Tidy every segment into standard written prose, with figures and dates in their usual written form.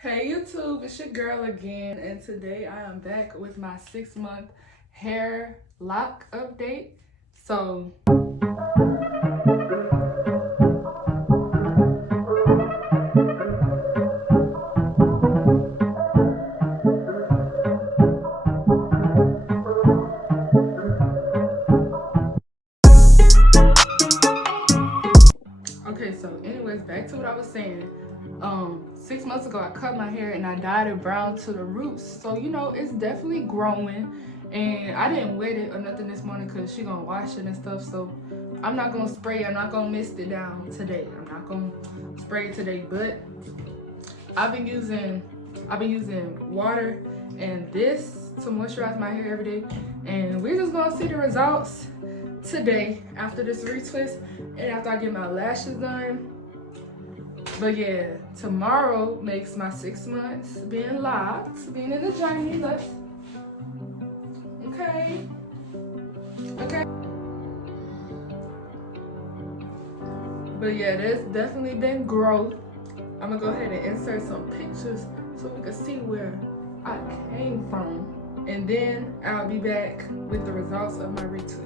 Hey YouTube, it's your girl again, and today I am back with my 6-month hair lock update. So okay, so anyways, back to what I was saying. 6 months ago I cut my hair and I dyed it brown to the roots. So you know it's definitely growing, and I didn't wet it or nothing this morning because she gonna wash it and stuff. So I'm not gonna spray, I'm not gonna mist it down today. I'm not gonna spray it today, but I've been using water and this to moisturize my hair every day, and we're just gonna see the results today after this retwist and after I get my lashes done. But yeah, tomorrow makes my 6 months being locked, being in the journey. Let's okay. But yeah, there's definitely been growth. I'm gonna go ahead and insert some pictures so we can see where I came from, and then I'll be back with the results of my retwist.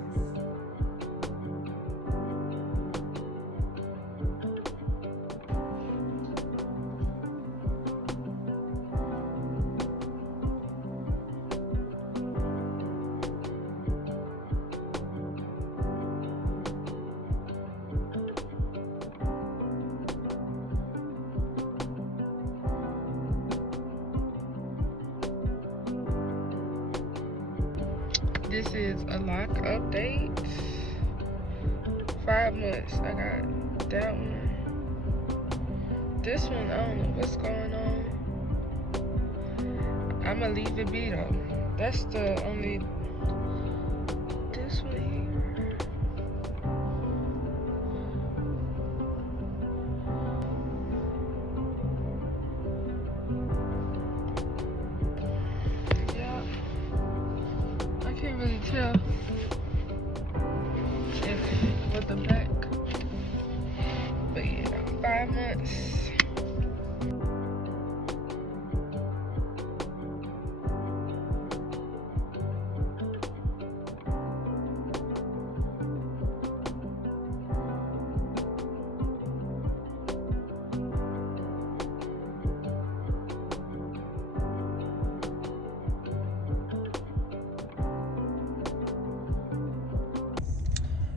This is a lock update. 5 months. I got that one. This one, I don't know what's going on. I'ma leave it be though. That's the only. This one here. Yeah. I can't really tell if with the back. But yeah, 5 months.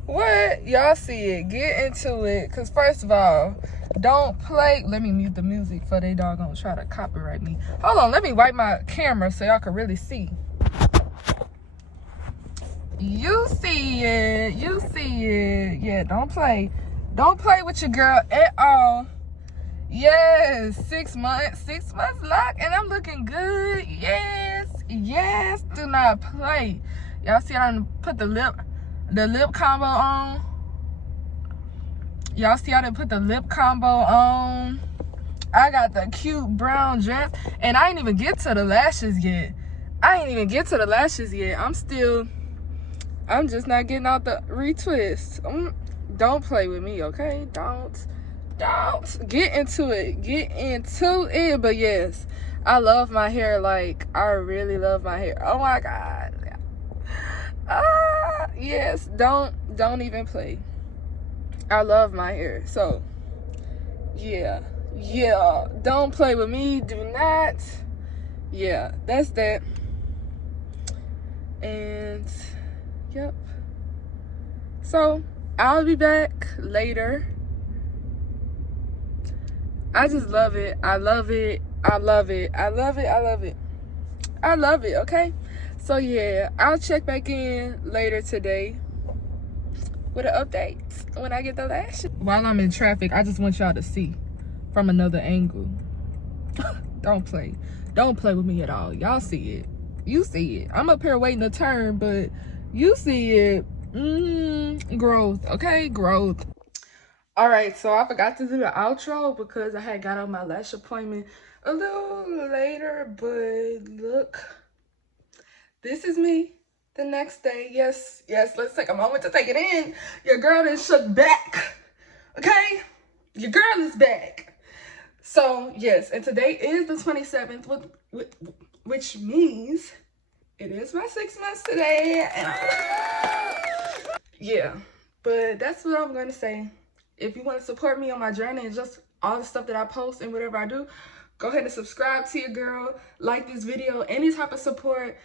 What? Y'all see it. Get into it. Because first of all, don't play. Let me mute the music for they doggone try to copyright me. Hold on. Let me wipe my camera so y'all can really see. You see it. You see it. Yeah, don't play. Don't play with your girl at all. Yes, 6 months. 6 months lock, and I'm looking good. Yes. Yes. Do not play. Y'all see I done put the lip combo on. Y'all see I done put the lip combo on. I got the cute brown dress, and I ain't even get to the lashes yet. I'm just not getting out the retwist. Don't play with me, okay? Don't get into it. But yes, I love my hair. Like, I really love my hair. Oh my god. Yes, don't even play. I love my hair. So yeah, don't play with me. Do not. Yeah, that's that. And yep, so I'll be back later. I just love it. I love it. Okay, so yeah, I'll check back in later today with an update when I get the lashes. While I'm in traffic, I just want y'all to see from another angle. Don't play with me at all. Y'all see it. You see it. I'm up here waiting to turn, but you see it. Growth. Okay, growth. All right, so I forgot to do the outro because I had got on my lash appointment a little later, but look, this is me the next day. Yes, let's take a moment to take it in. Your girl is shook back, okay? Your girl is back. So yes, and today is the 27th, which means it is my 6 months today. Yeah, but that's what I'm gonna say. If you want to support me on my journey and just all the stuff that I post and whatever I do, go ahead and subscribe to your girl, like this video. Any type of support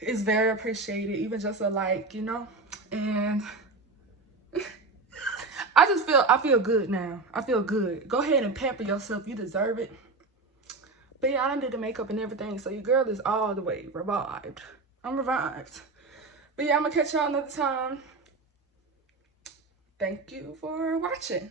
is very appreciated, even just a like, you know. And I feel good now. I feel good. Go ahead and pamper yourself. You deserve it. But yeah, I done did the makeup and everything, so your girl is all the way revived. I'm revived. But yeah, I'm gonna catch y'all another time. Thank you for watching.